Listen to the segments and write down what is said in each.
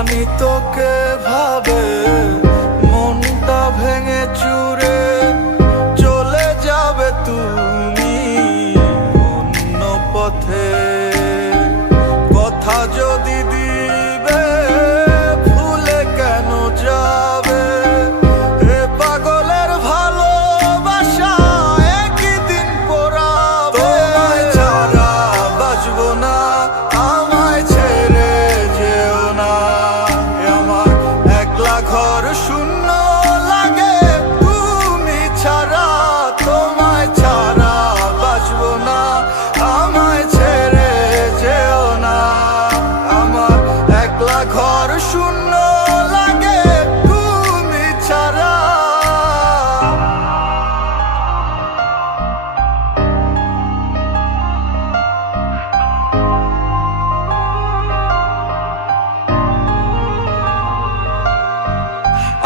জানি তোকে ভাবে মনটা ভেঙে চুরে চলে যাবে তুমি অন্য পথে। কথা যদি দিবে ভুলে কেন যাবে? এ পাগলের ভালোবাসা একই দিন পোড়াবে। তোমায় ছাড়া বাঁচবো না, আমায় ছেড়ে যেও না। আমার একলা ঘর শূন্য লাগে তুমি ছাড়া। তোমায় ছাড়া বাঁচবো না, আমায় ছেড়ে যেও না। আমার একলা ঘর শূন্য লাগে তুমি ছাড়া।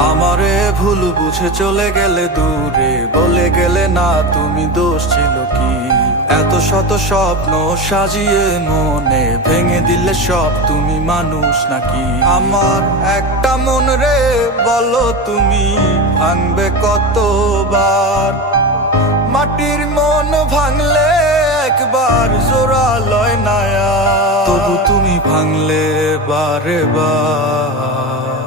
আমারে ভুল বুঝে চলে গেলে দূরে, বলে গেলে না তুমি দোষ ছিল কি? এত শত স্বপ্ন সাজিয়ে মনে ভেঙে দিলে সব, তুমি মানুষ নাকি? আমার একটা মন রে বলো তুমি ভাঙবে কতবার? মাটির মন ভাঙলে একবার জোড়া লয় না, তবু তুমি ভাঙলে বারে বার।